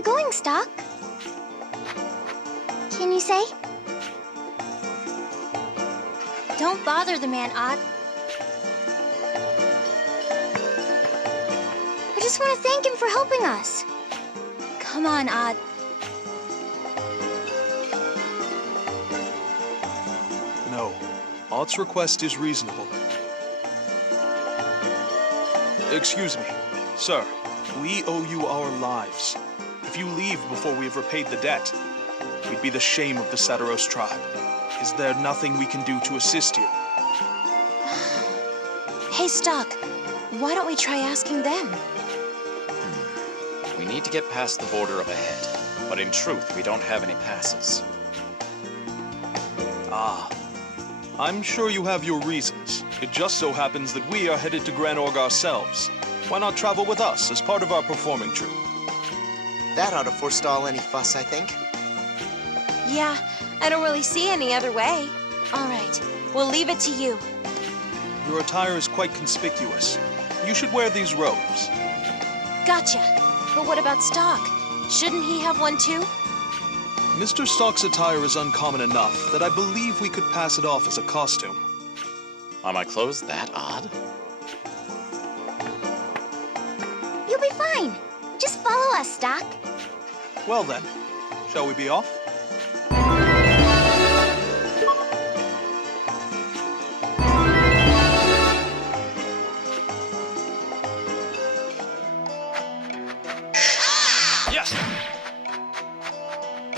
you going, Stocke? Can you say? Don't bother the man, Odd. I just want to thank him for helping us. Come on, Odd. No. Odd's request is reasonable. Excuse me. Sir, we owe you our lives. If you leave before we have repaid the debt, we'd be the shame of the Saturos tribe. Is there nothing we can do to assist you? Hey, Stocke, why don't we try asking them? We need to get past the border up ahead, but in truth, we don't have any passes. Ah. I'm sure you have your reasons. It just so happens that we are headed to Gran Org ourselves. Why not travel with us as part of our performing troupe? That ought to forestall any fuss, I think. Yeah, I don't really see any other way. All right, we'll leave it to you. Your attire is quite conspicuous. You should wear these robes. Gotcha. But what about Stocke? Shouldn't he have one too? Mr. Stocke's attire is uncommon enough that I believe we could pass it off as a costume. Are my clothes that odd? You'll be fine. Just follow us, Stocke. Well then, shall we be off? Yes!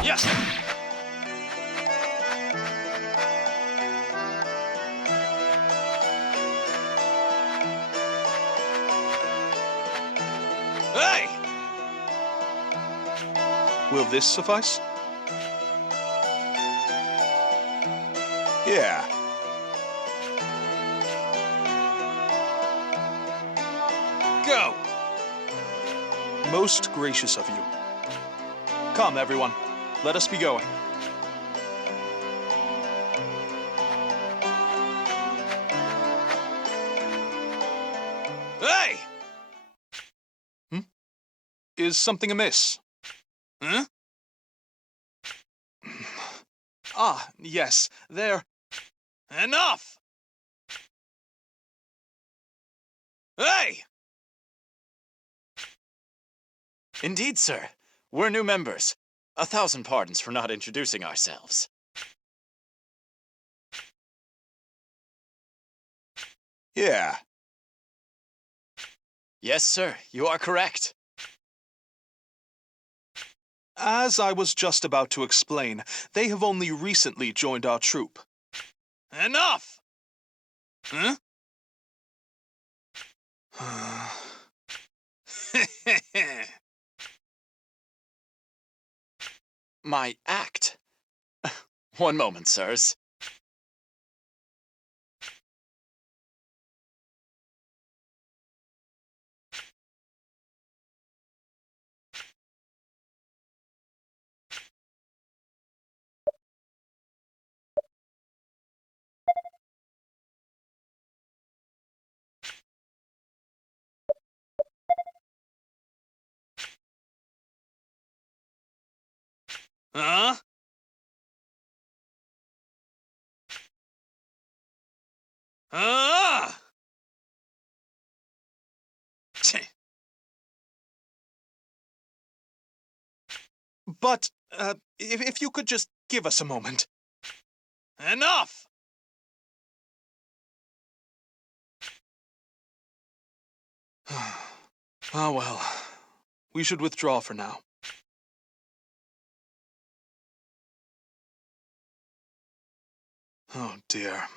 Yes! Hey! Will this suffice? Yeah. Go! Most gracious of you. Come, everyone. Let us be going. Hey! Is something amiss? Huh? Ah, yes, there. Enough! Hey! Indeed, sir. We're new members. 1,000 pardons for not introducing ourselves. Yeah. Yes, sir. You are correct. As I was just about to explain, they have only recently joined our troupe. Enough! Huh? My act. One moment, sirs. Huh? Ah! But, if you could just give us a moment. Enough! Ah, well. We should withdraw for now. Oh, dear.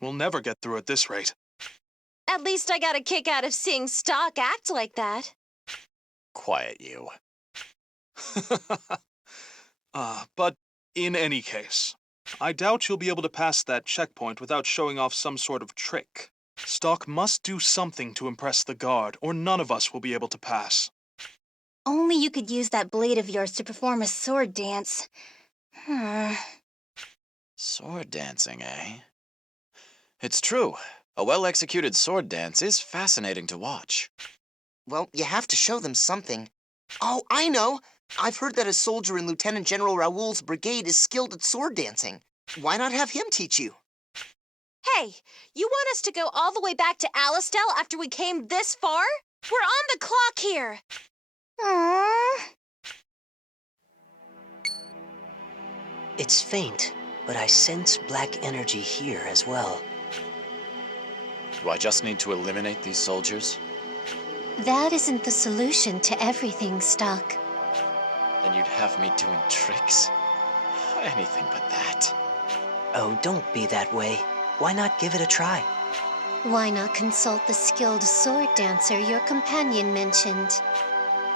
We'll never get through at this rate. At least I got a kick out of seeing Stocke act like that. Quiet you. But in any case, I doubt you'll be able to pass that checkpoint without showing off some sort of trick. Stocke must do something to impress the guard, or none of us will be able to pass. Only you could use that blade of yours to perform a sword dance. Sword dancing, eh? It's true. A well-executed sword dance is fascinating to watch. Well, you have to show them something. Oh, I know! I've heard that a soldier in Lieutenant General Raoul's brigade is skilled at sword dancing. Why not have him teach you? Hey, you want us to go all the way back to Alistel after we came this far? We're on the clock here! Aww. It's faint, but I sense black energy here as well. Do I just need to eliminate these soldiers? That isn't the solution to everything, Stocke. Then you'd have me doing tricks? Anything but that. Oh, don't be that way. Why not give it a try? Why not consult the skilled sword dancer your companion mentioned?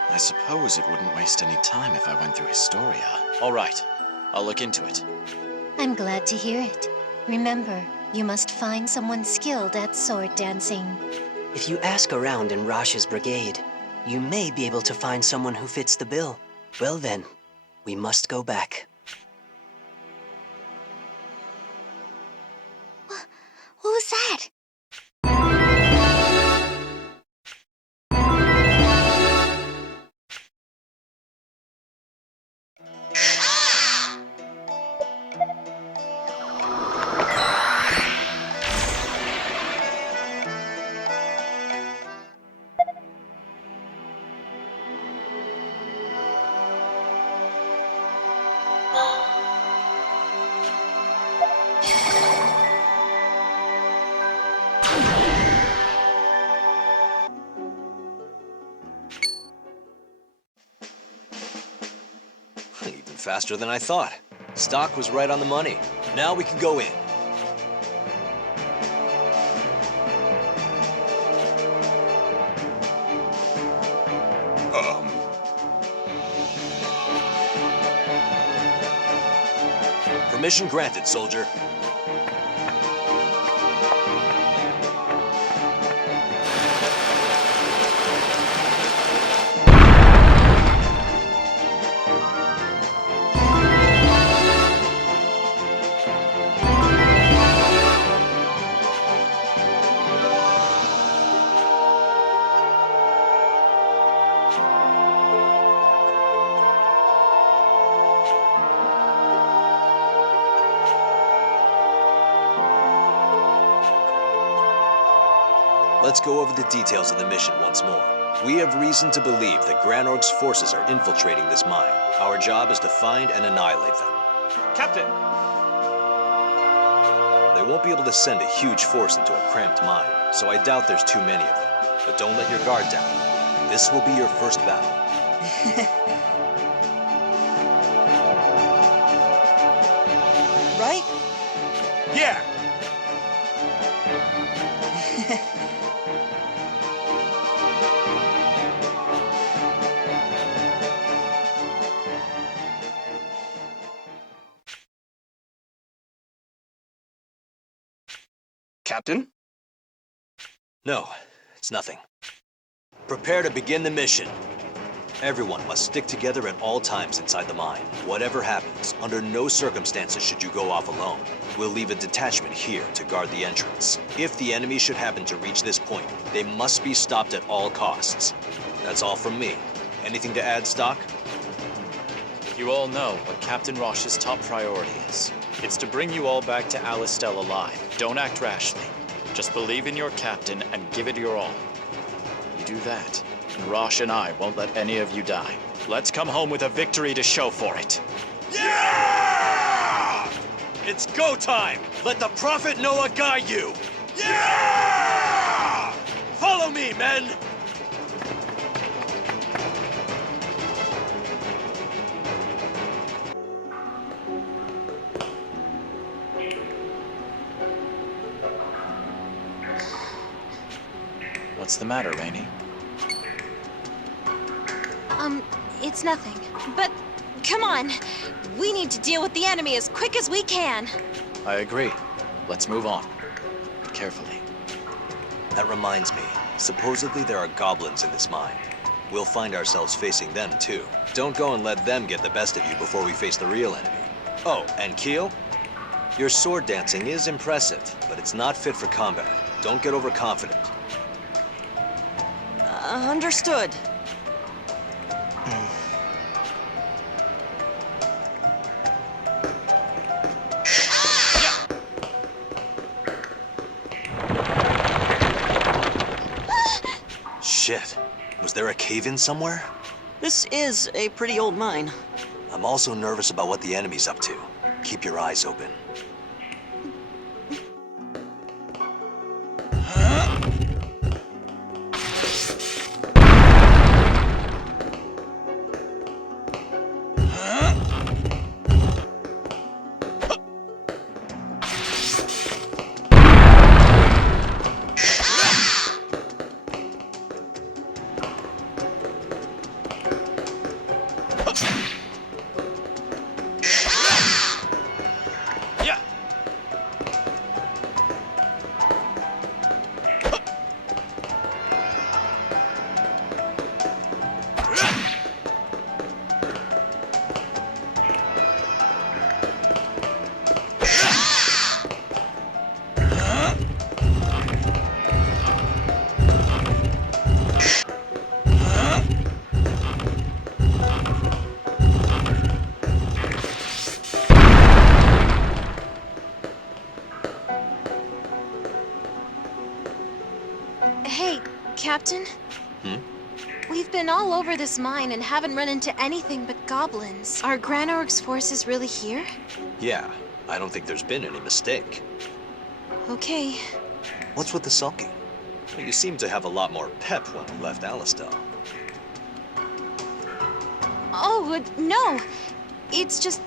I suppose it wouldn't waste any time if I went through Historia. All right, I'll look into it. I'm glad to hear it. Remember, you must find someone skilled at sword dancing. If you ask around in Rosh's brigade, you may be able to find someone who fits the bill. Well then, we must go back. What was that? Even faster than I thought. Stocke was right on the money. Now we can go in. Permission granted, soldier. Let's go over the details of the mission once more. We have reason to believe that Granorg's forces are infiltrating this mine. Our job is to find and annihilate them. Captain! They won't be able to send a huge force into a cramped mine, so I doubt there's too many of them. But don't let your guard down. This will be your first battle. Right? Yeah! Captain? No, it's nothing. Prepare to begin the mission. Everyone must stick together at all times inside the mine. Whatever happens, under no circumstances should you go off alone. We'll leave a detachment here to guard the entrance. If the enemy should happen to reach this point, they must be stopped at all costs. That's all from me. Anything to add, Stocke? You all know what Captain Rosh's top priority is. It's to bring you all back to Alistel alive. Don't act rashly. Just believe in your captain and give it your all. You do that, and Rosh and I won't let any of you die. Let's come home with a victory to show for it. Yeah! It's go time! Let the Prophet Noah guide you! Yeah! Follow me, men! What's the matter, Rainey? It's nothing. But, come on. We need to deal with the enemy as quick as we can. I agree. Let's move on. Carefully. That reminds me, supposedly there are goblins in this mine. We'll find ourselves facing them too. Don't go and let them get the best of you before we face the real enemy. Oh, and Keel? Your sword dancing is impressive, but it's not fit for combat. Don't get overconfident. Understood. there a cave-in somewhere? This is a pretty old mine. I'm also nervous about what the enemy's up to. Keep your eyes open. Hey, Captain? Hmm? We've been all over this mine and haven't run into anything but goblins. Are Granorg's forces really here? Yeah, I don't think there's been any mistake. Okay. What's with the sulking? You seem to have a lot more pep when you left Alistel. Oh, no. It's just,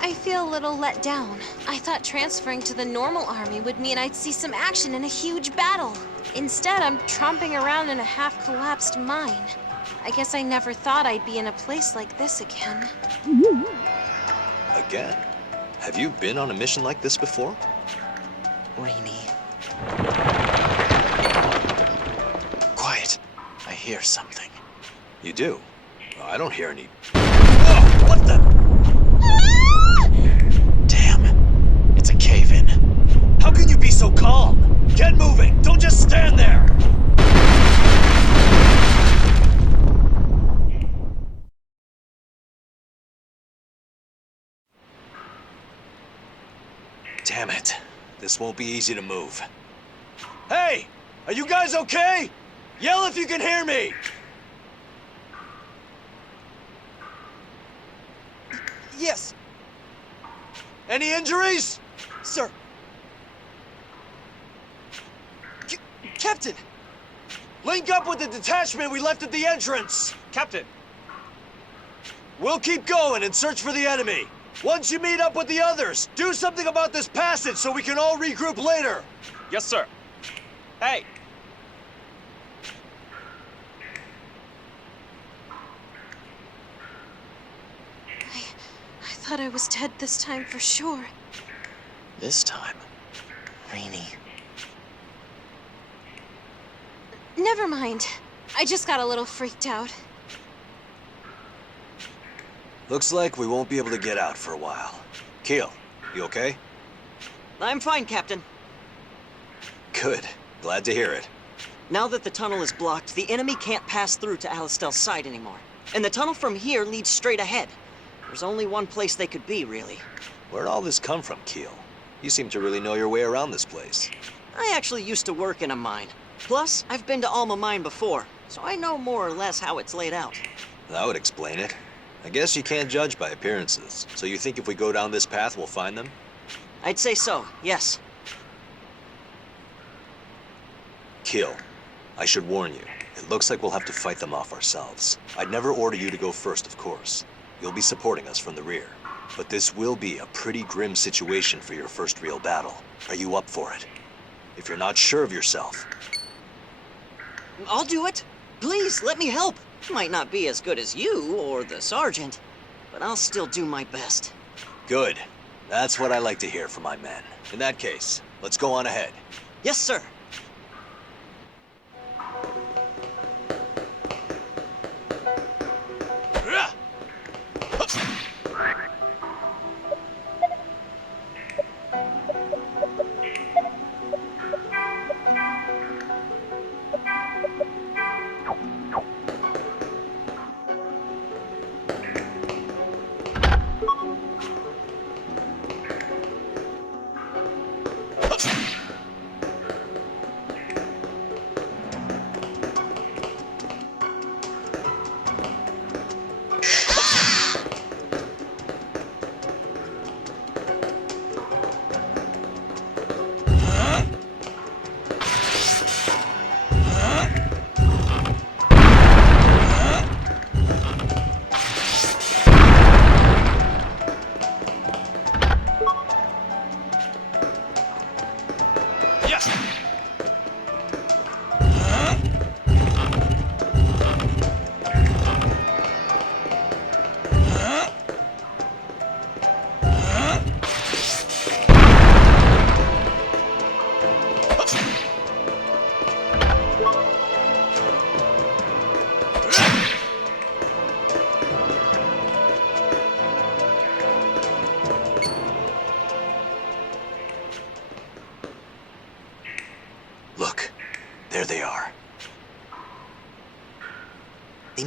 I feel a little let down. I thought transferring to the normal army would mean I'd see some action in a huge battle. Instead, I'm tromping around in a half-collapsed mine. I guess I never thought I'd be in a place like this again. Again? Have you been on a mission like this before? Rainy. Quiet. I hear something. You do? I don't hear any... Whoa, what the... Damn. It's a cave-in. How can you be so calm? Get moving! Don't just stand there! Damn it. This won't be easy to move. Hey! Are you guys okay? Yell if you can hear me! Yes, Any injuries? sir. Captain! Link up with the detachment we left at the entrance! Captain, We'll keep going and search for the enemy. Once you meet up with the others, do something about this passage so we can all regroup later. yes, sir. Hey, I thought I was dead this time for sure. This time. Rainy. Never mind. I just got a little freaked out. Looks like we won't be able to get out for a while. Keel, you okay? I'm fine, Captain. Good. Glad to hear it. Now that the tunnel is blocked, the enemy can't pass through to Alistel's side anymore. And the tunnel from here leads straight ahead. There's only one place they could be, really. Where'd all this come from, Keel? You seem to really know your way around this place. I actually used to work in a mine. Plus, I've been to Alma Mine before, so I know more or less how it's laid out. That would explain it. I guess you can't judge by appearances. So you think if we go down this path, we'll find them? I'd say so, yes. Keel, I should warn you. It looks like we'll have to fight them off ourselves. I'd never order you to go first, of course. You'll be supporting us from the rear. But this will be a pretty grim situation for your first real battle. Are you up for it? If you're not sure of yourself... I'll do it. Please, let me help. Might not be as good as you or the sergeant, but I'll still do my best. Good. That's what I like to hear from my men. In that case, let's go on ahead. Yes, sir.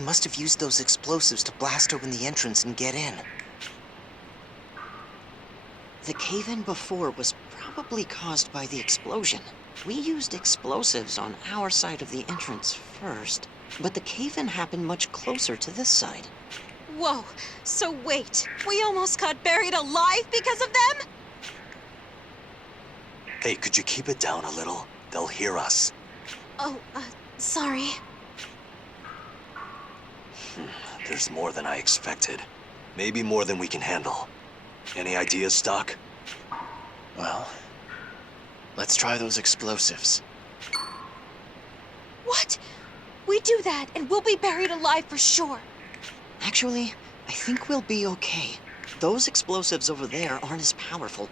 must have used those explosives to blast open the entrance and get in. The cave-in before was probably caused by the explosion. We used explosives on our side of the entrance first, but the cave-in happened much closer to this side. Whoa, so wait, we almost got buried alive because of them? Hey, could you keep it down a little? They'll hear us. Oh, sorry. There's more than I expected. Maybe more than we can handle. Any ideas, Stocke? Well, let's try those explosives. What? We do that, and we'll be buried alive for sure. Actually, I think we'll be okay. Those explosives over there aren't as powerful.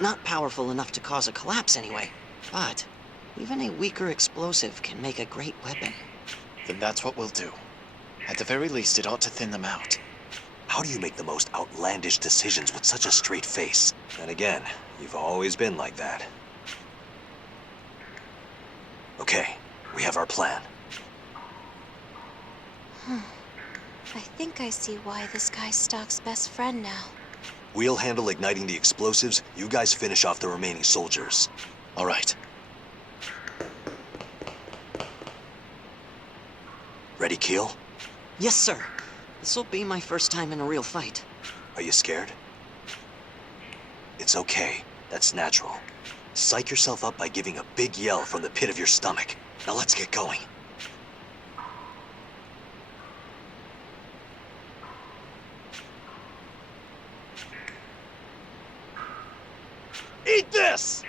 Not powerful enough to cause a collapse anyway. But even a weaker explosive can make a great weapon. Then that's what we'll do. At the very least, it ought to thin them out. How do you make the most outlandish decisions with such a straight face? Then again, you've always been like that. Okay, we have our plan. I think I see why this guy's Stocke's best friend now. We'll handle igniting the explosives, you guys finish off the remaining soldiers. All right. Ready, Keel? Yes, sir. This'll be my first time in a real fight. Are you scared? It's okay. That's natural. Psych yourself up by giving a big yell from the pit of your stomach. Now let's get going. Eat this!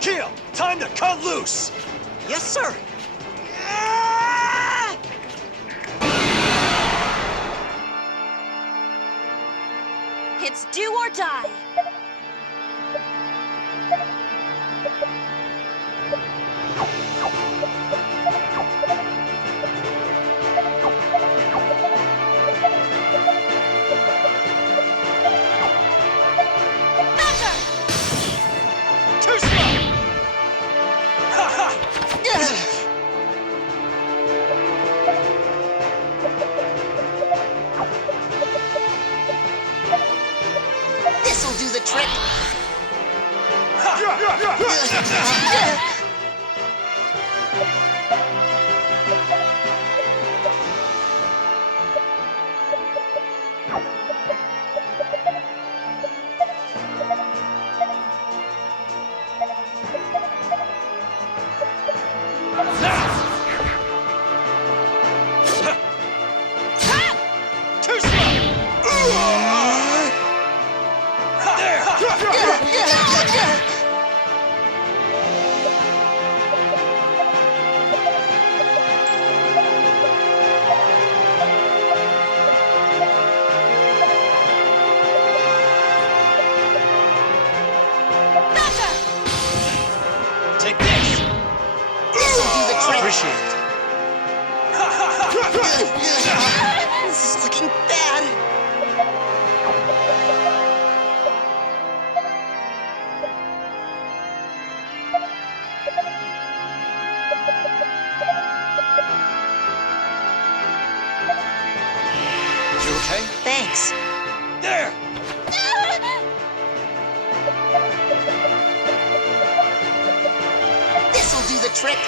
Keel, time to cut loose! Yes, sir! It's do or die. Too slow! Ha ha! This'll do the trick! Too slow! Take this! This'll do the trick! Appreciate it. This is looking bad! You okay? Thanks. There! This'll do the trick!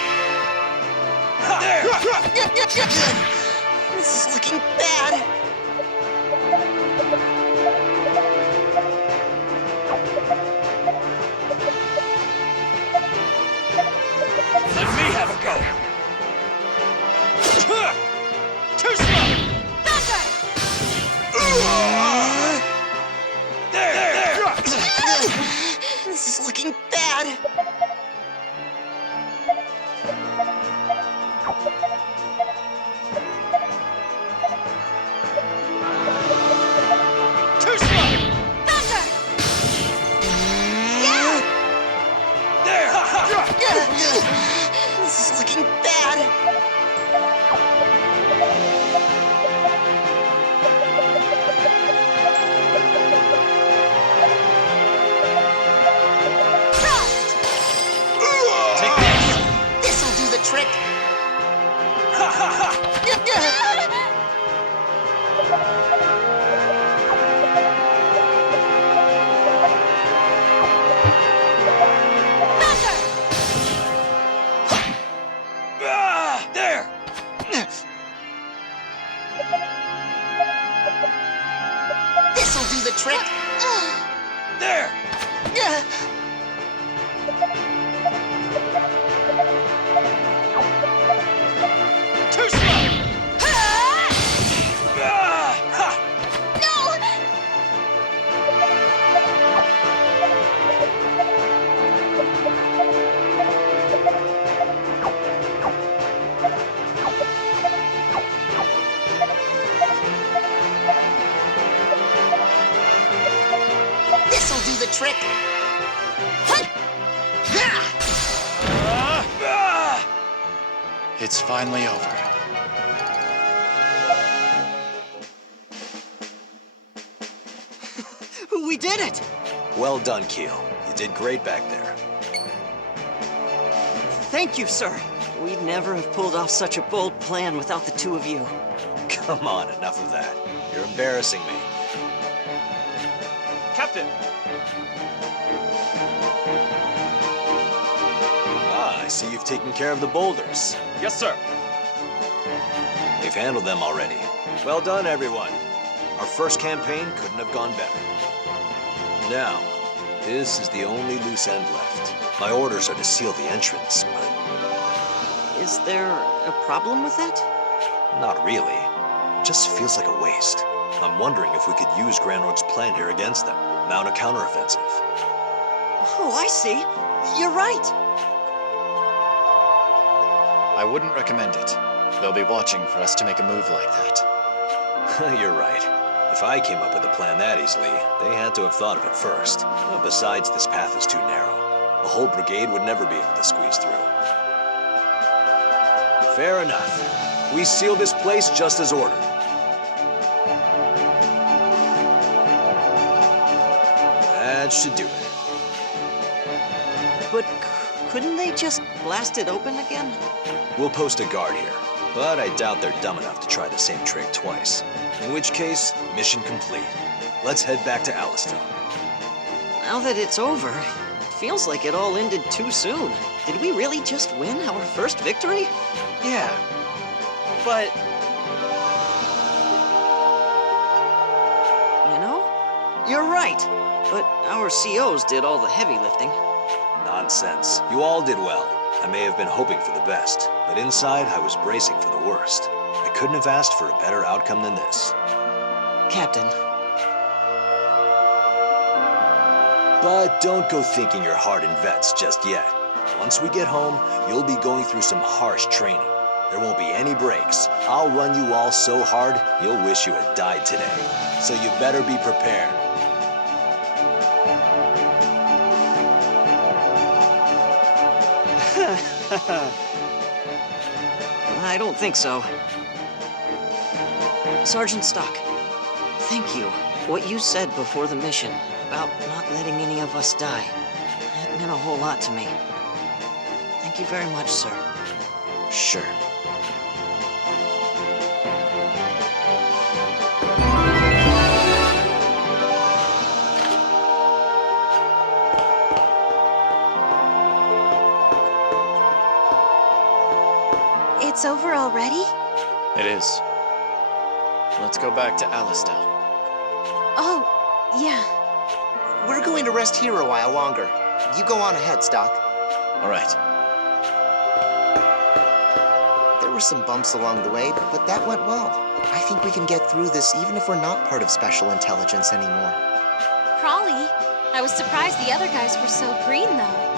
There! This is looking bad! Let me have a go! Too slow! There! This is looking bad! Too slow! There! Ha ha! trick? There! Too slow! This'll do the trick. It's finally over. We did it! Well done, Keel. You did great back there. Thank you, sir. We'd never have pulled off such a bold plan without the two of you. Come on, enough of that. You're embarrassing me. Captain! Ah, I see you've taken care of the boulders. Yes, sir. We've handled them already. Well done, everyone. Our first campaign couldn't have gone better. Now, this is the only loose end left. My orders are to seal the entrance, but Is there a problem with that? not really. It just feels like a waste. I'm wondering if we could use Granorg's plan here against them, mount a counteroffensive. Oh, I see. You're right. I wouldn't recommend it. They'll be watching for us to make a move like that. You're right. If I came up with a plan that easily, they had to have thought of it first. Besides, this path is too narrow. A whole brigade would never be able to squeeze through. Fair enough. We seal this place just as ordered. That should do it. But couldn't they just blast it open again? We'll post a guard here, but I doubt they're dumb enough to try the same trick twice. In which case, mission complete. Let's head back to Alistel. Now that it's over, it feels like it all ended too soon. Did we really just win our first victory? Yeah. But You know, you're right. But our COs did all the heavy lifting. Nonsense. You all did well. I may have been hoping for the best, but inside I was bracing for the worst. I couldn't have asked for a better outcome than this. Captain, But don't go thinking you're hardened vets just yet. Once we get home, you'll be going through some harsh training. There won't be any breaks. I'll run you all so hard, you'll wish you had died today. So you better be prepared. I don't think so. Sergeant Stocke, thank you. What you said before the mission about not letting any of us die, it meant a whole lot to me. Thank you very much, sir. Sure. It's over already? It is. Let's go back to Alistel. Oh, yeah. We're going to rest here a while longer. You go on ahead, Stocke. All right. There were some bumps along the way, but that went well. I think we can get through this even if we're not part of Special Intelligence anymore. Probably. I was surprised the other guys were so green, though.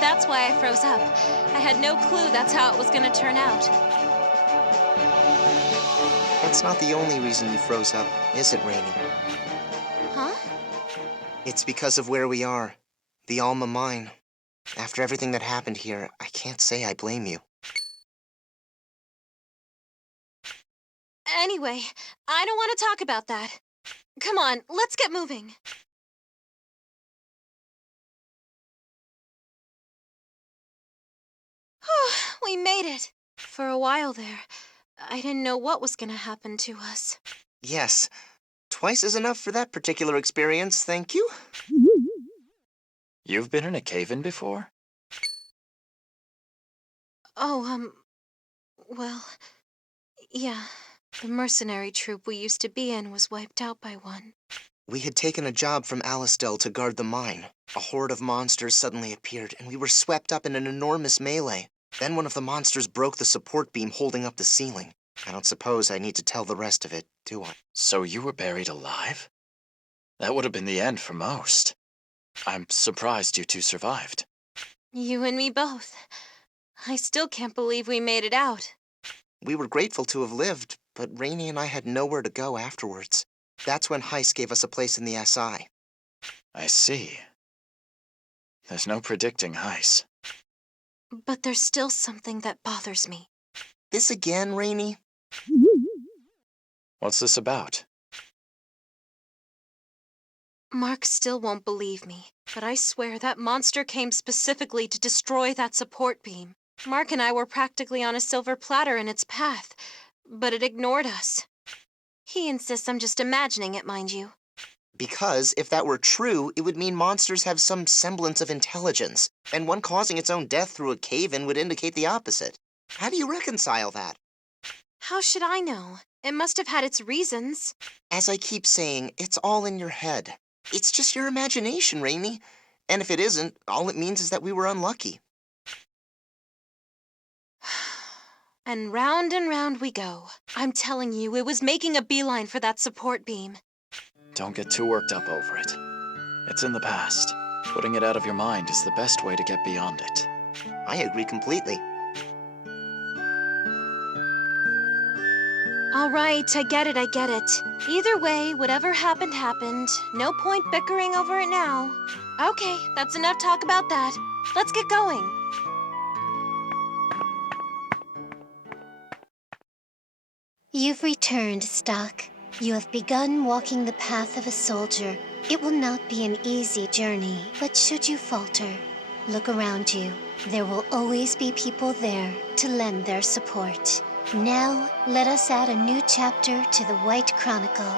That's why I froze up. I had no clue that's how it was gonna turn out. That's not the only reason you froze up, is it, Rainey? Huh? It's because of where we are. The Alma mine. After everything that happened here, I can't say I blame you. Anyway, I don't want to talk about that. Come on, let's get moving. We made it. For a while there, I didn't know what was gonna happen to us. Yes. Twice is enough for that particular experience, thank you. You've been in a cave-in before? Oh, well, yeah. The mercenary troop we used to be in was wiped out by one. We had taken a job from Alistel to guard the mine. A horde of monsters suddenly appeared, and we were swept up in an enormous melee. Then one of the monsters broke the support beam holding up the ceiling. I don't suppose I need to tell the rest of it, do I? So you were buried alive? That would have been the end for most. I'm surprised you two survived. You and me both. I still can't believe we made it out. We were grateful to have lived, but Rainey and I had nowhere to go afterwards. That's when Heiss gave us a place in the SI. I see. There's no predicting Heiss. But there's still something that bothers me. This again, Rainey? What's this about? Mark still won't believe me, but I swear that monster came specifically to destroy that support beam. Mark and I were practically on a silver platter in its path, but it ignored us. He insists I'm just imagining it, mind you. Because if that were true, it would mean monsters have some semblance of intelligence, and one causing its own death through a cave-in would indicate the opposite. How do you reconcile that? How should I know? It must have had its reasons. As I keep saying, it's all in your head. It's just your imagination, Rainey. And if it isn't, all it means is that we were unlucky. And round we go. I'm telling you, it was making a beeline for that support beam. Don't get too worked up over it. It's in the past. Putting it out of your mind is the best way to get beyond it. I agree completely. All right, I get it. Either way, whatever happened, happened. No point bickering over it now. Okay, that's enough talk about that. Let's get going. You've returned, Stocke. You have begun walking the path of a soldier. It will not be an easy journey, but should you falter, look around you. There will always be people there to lend their support. Now, let us add a new chapter to the White Chronicle.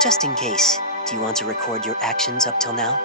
Just in case, do you want to record your actions up till now?